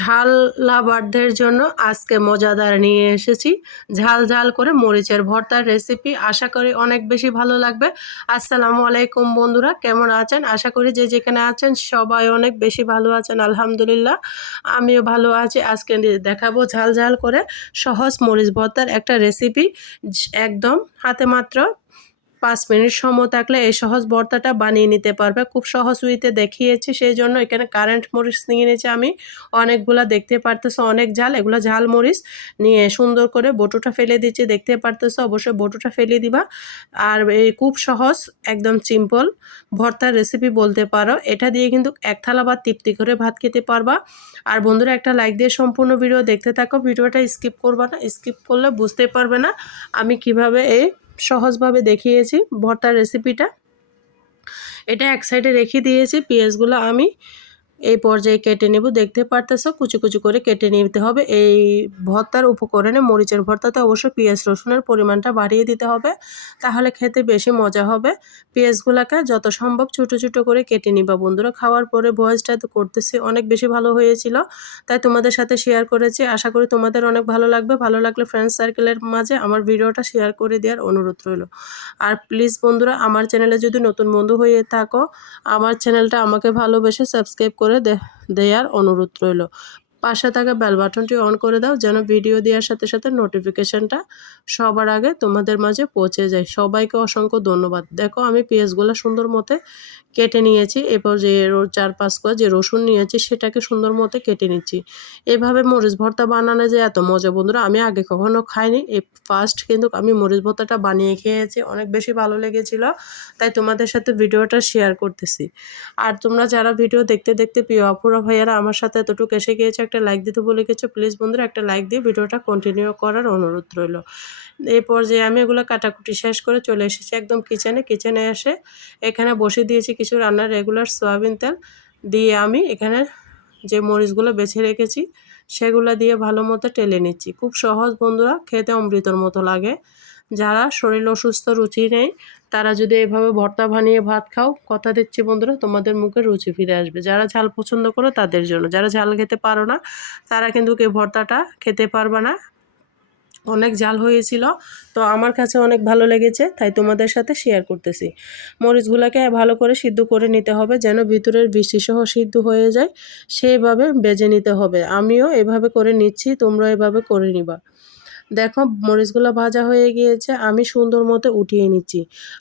ঝাল লাভারদের জন্য আজকে মজাদার নিয়ে এসেছি ঝাল ঝাল করে মরিচের ভর্তার রেসিপি। আশা করি অনেক বেশি ভালো লাগবে। আসসালামু আলাইকুম বন্ধুরা, কেমন আছেন? আশা করি যে যেখানে আছেন সবাই অনেক বেশি ভালো আছেন। আলহামদুলিল্লাহ, আমিও ভালো আছি। আজকে দেখাবো ঝাল ঝাল করে সহজ মরিচ ভর্তার একটা রেসিপি। একদম হাতে মাত্র 5 মিনিট সময় থাকলে এই সহজ ভর্তাটা বানিয়ে নিতে পারবে। খুব সহজ ওয়েতে দেখিয়েছি, সেই জন্য এখানে কারেন্ট মরিচ নিয়ে নিয়েছি আমি অনেকগুলা। দেখতে পারতেছো অনেক ঝাল, এগুলো ঝাল মরিচ নিয়ে সুন্দর করে বটুটা ফেলে দিচ্ছি। দেখতে পারতেছো, অবশ্যই বটুটা ফেলে দিবা। আর এই খুব সহজ, একদম সিম্পল ভর্তার রেসিপি বলতে পারো। এটা দিয়ে কিন্তু এক থালা ভাত তৃপ্তি করে ভাত খেতে পারবা। আর বন্ধুরা, একটা লাইক দিয়ে সম্পূর্ণ ভিডিও দেখতে থাকো, ভিডিওটা স্কিপ করবা না। স্কিপ করলে বুঝতে পারবে না আমি কিভাবে এই সহজভাবে দেখিয়েছি ভর্তার রেসিপিটা। এটা এক সাইডে রেখে দিয়েছি। পেঁয়াজগুলো আমি এই পর্যায়ে কেটে নেব। দেখতে পারতেছো কুচি কুচি করে কেটে নিতে হবে। এই ভর্তার উপকরণে মরিচের ভর্তাতে অবশ্যই পেঁয়াজ রসুনের পরিমাণটা বাড়িয়ে দিতে হবে, তাহলে খেতে বেশি মজা হবে। পেঁয়াজগুলোকে যত সম্ভব ছোটো ছোটো করে কেটে নিবা বন্ধুরা। খাওয়ার পরে ভয়েসটা তো করতেছি, অনেক বেশি ভালো হয়েছিল, তাই তোমাদের সাথে শেয়ার করেছি। আশা করি তোমাদের অনেক ভালো লাগবে। ভালো লাগলে ফ্রেন্ডস সার্কেলের মাঝে আমার ভিডিওটা শেয়ার করে দেওয়ার অনুরোধ রইল। আর প্লিজ বন্ধুরা, আমার চ্যানেলে যদি নতুন বন্ধু হয়ে থাকো, আমার চ্যানেলটা আমাকে ভালোবেসে সাবস্ক্রাইব করে দেওয়ার অনুরোধ রইল। পাশে থাকা বেল বাটনটি অন করে দাও, যেন ভিডিও দেওয়ার সাথে সাথে নোটিফিকেশনটা সবার আগে তোমাদের মাঝে পৌঁছে যায়। সবাইকে অসংখ্য ধন্যবাদ। দেখো, আমি পেঁয়াজগুলো সুন্দর মতো কেটে নিয়েছি। এরপর যে 4-5 কোয়া যে রসুন নিয়েছি সেটাকে সুন্দর মতো কেটে নিচ্ছি। এভাবে মরিচ ভর্তা বানানো যে এত মজা বন্ধুরা, আমি আগে কখনো খাইনি। এই ফার্স্ট কিন্তু আমি মরিচ ভর্তাটা বানিয়ে খেয়েছি, অনেক বেশি ভালো লেগেছিল, তাই তোমাদের সাথে ভিডিওটা শেয়ার করতেছি। আর তোমরা যারা ভিডিও দেখতে দেখতে প্রিয় আপুরা ভাইয়ারা আমার সাথে এতটুকু এসে গিয়েছে, একটা লাইক দিতে বলে গেছো, প্লিজ বন্ধুরা একটা লাইক দিয়ে ভিডিওটা কন্টিনিউ করার অনুরোধ রইল। এই পর্যায়ে আমি এগুলো কাটাকুটি শেষ করে চলে এসেছি একদম কিচেনে এসে এখানে বসে দিয়েছি কিছু রান্নার রেগুলার সয়াবিন তেল দিয়ে আমি এখানে যে মরিচগুলো বেছে রেখেছি সেগুলো দিয়ে ভালো মতো টেলে নিচ্ছি। খুব সহজ বন্ধুরা, খেতে অমৃতর মতো লাগে। যারা শরীর অসুস্থ, রুচি নেই, তারা যদি এভাবে ভর্তা বানিয়ে ভাত খাও, কথা দিচ্ছি বন্ধুরা তোমাদের মুখে রুচি ফিরে আসবে। যারা ঝাল পছন্দ করো তাদের জন্য, যারা ঝাল খেতে পারো না তারা কিন্তু এই ভর্তাটা খেতে পারবে না। অনেক ঝাল হয়েছিল, তো আমার কাছে অনেক ভালো লেগেছে, তাই তোমাদের সাথে শেয়ার করতেছি। মরিচগুলোকে ভালো করে সিদ্ধ করে নিতে হবে, যেন ভিতরের বৃষ্টিসহ সিদ্ধ হয়ে যায়, সেইভাবে বেজে নিতে হবে। আমিও এভাবে করে নিচ্ছি, তোমরা এভাবে করে নিবা। দেখো, মরিচগুলো ভাজা হয়ে গিয়েছে, আমি সুন্দর মতো উঠিয়ে নিচ্ছি।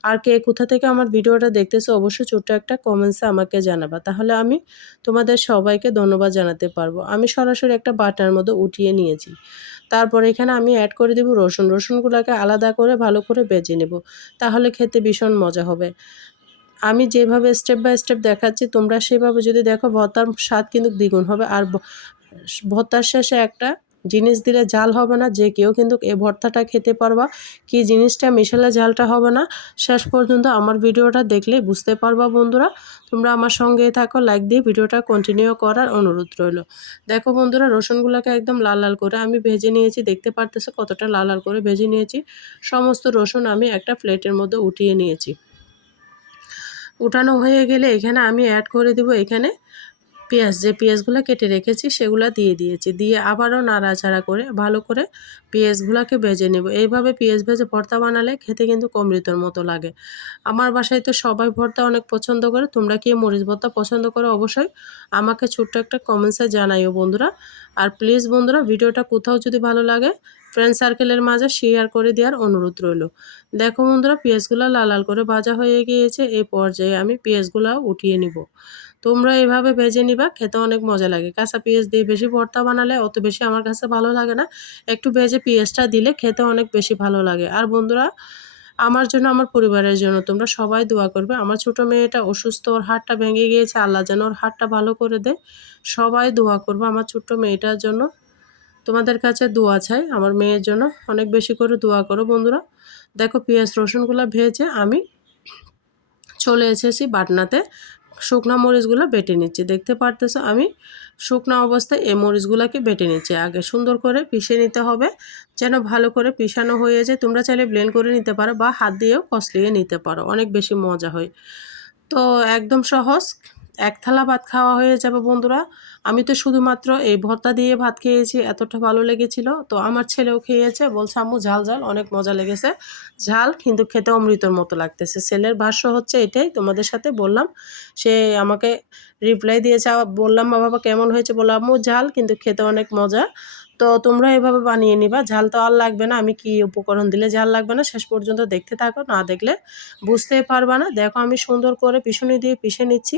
আর কে কোথা থেকে আমার ভিডিওটা দেখতেছো অবশ্যই ছোট্ট একটা কমেন্টসে আমাকে জানাবা, তাহলে আমি তোমাদের সবাইকে ধন্যবাদ জানাতে পারবো। আমি সরাসরি একটা বাটার মধ্যে উঠিয়ে নিয়েছি। তারপর এখানে আমি অ্যাড করে দিব রসুনগুলোকে আলাদা করে ভালো করে বেজে নেব, তাহলে খেতে ভীষণ মজা হবে। আমি যেভাবে স্টেপ বাই স্টেপ দেখাচ্ছি তোমরা সেভাবে যদি দেখো, ভর্তার স্বাদ কিন্তু দ্বিগুণ হবে। আর ভর্তার শেষে একটা জিনিস দিলে ঝাল হবে না, যে কেউ কিন্তু এই ভর্তাটা খেতে পারবা। কি জিনিসটা মিশালে ঝালটা হবে না, শেষ পর্যন্ত আমার ভিডিওটা দেখলে বুঝতে পারবা বন্ধুরা। তোমরা আমার সঙ্গেই থাকো, লাইক দিয়ে ভিডিওটা কন্টিনিউ করার অনুরোধ রইল। দেখো বন্ধুরা, রসুনগুলোকে একদম লাল লাল করে আমি ভেজে নিয়েছি। দেখতে পারতেছো কতটা লাল লাল করে ভেজে নিয়েছি। সমস্ত রসুন আমি একটা প্লেটের মধ্যে উঠিয়ে নিয়েছি। উঠানো হয়ে গেলে এখানে আমি অ্যাড করে দিব এখানে পেঁয়াজ। যে পেঁয়াজগুলো কেটে রেখেছি সেগুলো দিয়ে দিয়েছি, দিয়ে আবারও নাড়াচাড়া করে ভালো করে পেঁয়াজগুলোকে ভেজে নেব। এইভাবে পেঁয়াজ ভেজে ভর্তা বানালে খেতে কিন্তু অমৃতর মতো লাগে। আমার বাসায় তো সবাই ভর্তা অনেক পছন্দ করে। তোমরা কি মরিচ ভর্তা পছন্দ করো অবশ্যই আমাকে ছোট্ট একটা কমেন্টসে জানাইও বন্ধুরা। আর প্লিজ বন্ধুরা, ভিডিওটা কোথাও যদি ভালো লাগে ফ্রেন্ড সার্কেলের মাঝে শেয়ার করে দেওয়ার অনুরোধ রইল। দেখো বন্ধুরা, পেঁয়াজগুলো লাল লাল করে ভাজা হয়ে গিয়েছে। এই পর্যায়ে আমি পেঁয়াজগুলো উঠিয়ে নিব। তোমরা এভাবে ভেজে নিবা, খেতে অনেক মজা লাগে। কাঁচা পেঁয়াজ দিয়ে বেশি ভর্তা বানালে অত বেশি আমার কাছে ভালো লাগে না, একটু ভেজে পেঁয়াজটা দিলে খেতে অনেক বেশি ভালো লাগে। আর বন্ধুরা, আমার জন্য, আমার পরিবারের জন্য তোমরা সবাই দোয়া করবে। আমার ছোট মেয়েটা অসুস্থ, ওর হাতটা ভেঙে গিয়েছে, আল্লাহ যেন ওর হাতটা ভালো করে দেয়। সবাই দোয়া করবে আমার ছোট্ট মেয়েটার জন্য। তোমাদের কাছে দোয়া চাই আমার মেয়ের জন্য, অনেক বেশি করে দোয়া করো বন্ধুরা। দেখো, পেঁয়াজ রসুনগুলো ভেজে আমি চলে এসেছি বাটনাতে। শুকনো মরিচগুলো বেটে নিচ্ছি। দেখতে পারতেছো আমি শুকনো অবস্থায় এই মরিচগুলোকে বেটে নিচ্ছি। আগে সুন্দর করে পিষে নিতে হবে, যেন ভালো করে পিষানো হয়ে যায়। তোমরা চাইলে ব্লেন্ড করে নিতে পারো বা হাত দিয়েও কষলিয়ে নিতে পারো, অনেক বেশি মজা হয়। তো একদম সহজ, এক থালা ভাত খাওয়া হয়ে যাবে বন্ধুরা। আমি তো শুধুমাত্র এই ভর্তা দিয়ে ভাত খেয়েছি, এতটা ভালো লেগেছিল। তো আমার ছেলেও খেয়েছে, বলছে আম্মু ঝাল ঝাল অনেক মজা লেগেছে। ঝাল কিন্তু খেতে অমৃতর মতো লাগতেছে। ছেলের ভাষ্য হচ্ছে এটাই, তোমাদের সাথে বললাম। সে আমাকে রিপ্লাই দিয়েছে, বললাম বাবা কেমন হয়েছে, বললাম আম্মু ঝাল কিন্তু খেতে অনেক মজা। তো তোমরা এভাবে বানিয়ে নিবা, ঝাল তো আর লাগবে না। আমি কি উপকরণ দিলে ঝাল লাগবে না, শেষ পর্যন্ত দেখতে থাকো, না দেখলে বুঝতেই পারবা না। দেখো আমি সুন্দর করে পিষুনি দিয়ে পিষে নিচ্ছি।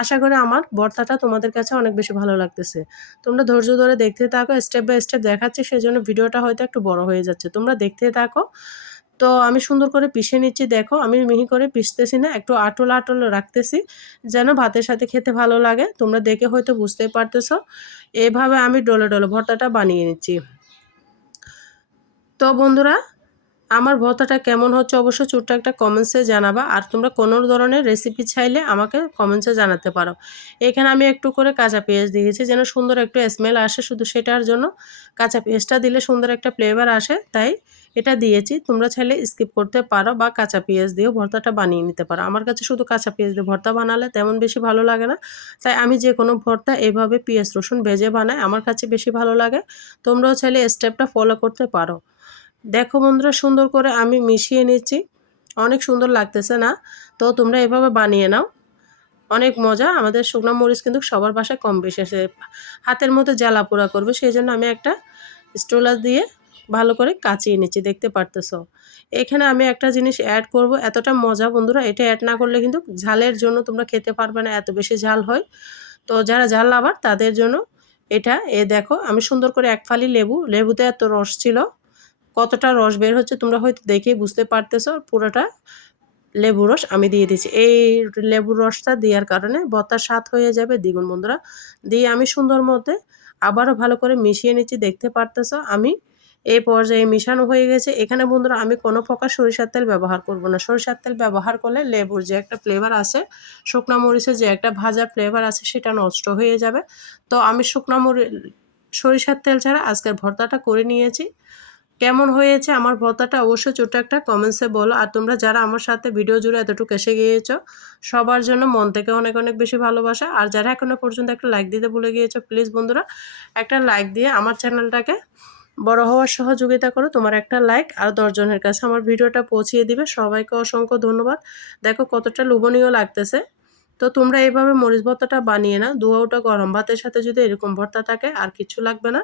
আশা করি আমার ভর্তাটা তোমাদের কাছে অনেক বেশি ভালো লাগতেছে। তোমরা ধৈর্য ধরে দেখতে থাকো, স্টেপ বাই স্টেপ দেখাচ্ছি, সেজন্য ভিডিওটা হয়তো একটু বড় হয়ে যাচ্ছে। তোমরা দেখতে থাকো। তো আমি সুন্দর করে পিষে নিচ্ছি। দেখো আমি মিহি করে পিষতেছি না, একটু আটল আটল রাখতেছি যেন ভাতের সাথে খেতে ভালো লাগে। তোমরা দেখে হয়তো বুঝতেই পারতেছো। এভাবে আমি ডলে ডলে ভর্তাটা বানিয়ে নিচ্ছি। তো বন্ধুরা, আমার ভর্তাটা কেমন হচ্ছে অবশ্যই ছোট্ট একটা কমেন্টসে জানাবা। আর তোমরা কোনো ধরনের রেসিপি চাইলে আমাকে কমেন্টসে জানাতে পারো। এখানে আমি একটু করে কাঁচা পেঁয়াজ দিয়েছি যেন সুন্দর একটু স্মেল আসে, শুধু সেটার জন্য। কাঁচা পেঁয়াজটা দিলে সুন্দর একটা ফ্লেভার আসে, তাই এটা দিয়েছি। তোমরা চাইলে স্কিপ করতে পারো বা কাঁচা পেঁয়াজ দিয়েও ভর্তাটা বানিয়ে নিতে পারো। আমার কাছে শুধু কাঁচা পেঁয়াজ দিয়ে ভর্তা বানালে তেমন বেশি ভালো লাগে না, তাই আমি যে কোনো ভর্তা এভাবে পেঁয়াজ রসুন ভেজে বানাই, আমার কাছে বেশি ভালো লাগে। তোমরাও চাইলে স্টেপটা ফলো করতে পারো। দেখো বন্ধুরা, সুন্দর করে আমি মিশিয়ে নিচ্ছি, অনেক সুন্দর লাগতেছে না? তো তোমরা এভাবে বানিয়ে নাও, অনেক মজা। আমাদের শুকনো মরিচ কিন্তু সবার বাসায় কম বেশি আছে, হাতের মধ্যে জ্বালা পোড়া করবে, সেই জন্য আমি একটা স্টোলার দিয়ে ভালো করে কাচিয়ে নিচ্ছি, দেখতে পারতেছো। এখানে আমি একটা জিনিস অ্যাড করব, এতটা মজা বন্ধুরা, এটা অ্যাড না করলে কিন্তু ঝালের জন্য তোমরা খেতে পারবে না, এত বেশি ঝাল হয়। তো যারা ঝাল লাভার তাদের জন্য এটা। দেখো আমি সুন্দর করে এক ফালি লেবুতে এত রস ছিল, কতটা রস বের হচ্ছে তোমরা হয়তো দেখেই বুঝতে পারতেছো। পুরোটা লেবুর রস আমি দিয়ে দিচ্ছি। এই লেবুর রসটা দেওয়ার কারণে ভর্তার স্বাদ হয়ে যাবে দ্বিগুণ বন্ধুরা। দিয়ে আমি সুন্দর মতে আবারও ভালো করে মিশিয়ে নিচ্ছি, দেখতে পারতেছো। আমি এই পর্যায়ে মিশানো হয়ে গেছে। এখানে বন্ধুরা আমি কোনো প্রকার সরিষার তেল ব্যবহার করব না। সরিষার তেল ব্যবহার করলে লেবুর যে একটা ফ্লেভার আছে, শুকনা মরিচের যে একটা ভাজা ফ্লেভার আছে, সেটা নষ্ট হয়ে যাবে। তো আমি সরিষার তেল ছাড়া আজকের ভর্তাটা করে নিয়েছি। কেমন হয়েছে আমার ভর্তাটা অবশ্যই ছোট্ট একটা কমেন্টসে বলো। আর তোমরা যারা আমার সাথে ভিডিও জুড়ে এতটুকু এসে গিয়েছো, সবার জন্য মন থেকে অনেক অনেক বেশি ভালোবাসা। আর যারা এখনো পর্যন্ত একটা লাইক দিতে ভুলে গিয়েছো, প্লিজ বন্ধুরা একটা লাইক দিয়ে আমার চ্যানেলটাকে বড় হওয়ার সহযোগিতা করো। তোমার একটা লাইক আর 10 জনের কাছে আমার ভিডিওটা পৌঁছিয়ে দিবে। সবাইকে অসংখ্য ধন্যবাদ। দেখো কতটা লোভনীয় লাগতেছে। তো তোমরা এইভাবে মরিচ ভর্তাটা বানিয়ে না, দুয়াউটা গরম ভাতের সাথে যদি এরকম ভর্তা থাকে আর কিছু লাগবে না।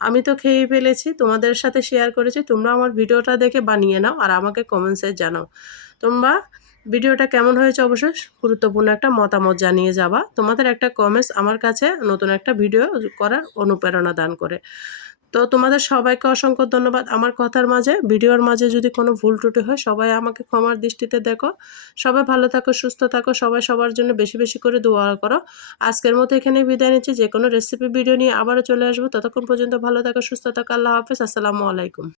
আমি তো খেয়েই ফেলেছি, তোমাদের সাথে শেয়ার করেছি। তোমরা আমার ভিডিওটা দেখে বানিয়ে নাও আর আমাকে কমেন্টসে জানাও। তোমরা ভিডিওটা কেমন হয়েছে অবশ্যই গুরুত্বপূর্ণ একটা মতামত জানিয়ে যাবা। তোমাদের একটা কমেন্টস আমার কাছে নতুন একটা ভিডিও করার অনুপ্রেরণা দান করে। তো তোমাদের সবাইকে অসংখ্য ধন্যবাদ। আমার কথার মাঝে ভিডিওর মাঝে যদি কোনো ভুল ত্রুটি হয়, সবাই আমাকে ক্ষমার দৃষ্টিতে দেখো। সবাই ভালো থাকো, সুস্থ থাকো, সবাই সবার জন্য বেশি বেশি করে দোয়া করো। আজকের মতো এখানেই বিদায় নিচ্ছি। যে কোনো রেসিপি ভিডিও নিয়ে আবারও চলে আসবো। ততক্ষণ পর্যন্ত ভালো থাকো, সুস্থ থাকো। আল্লাহ হাফেজ, আসসালামু আলাইকুম।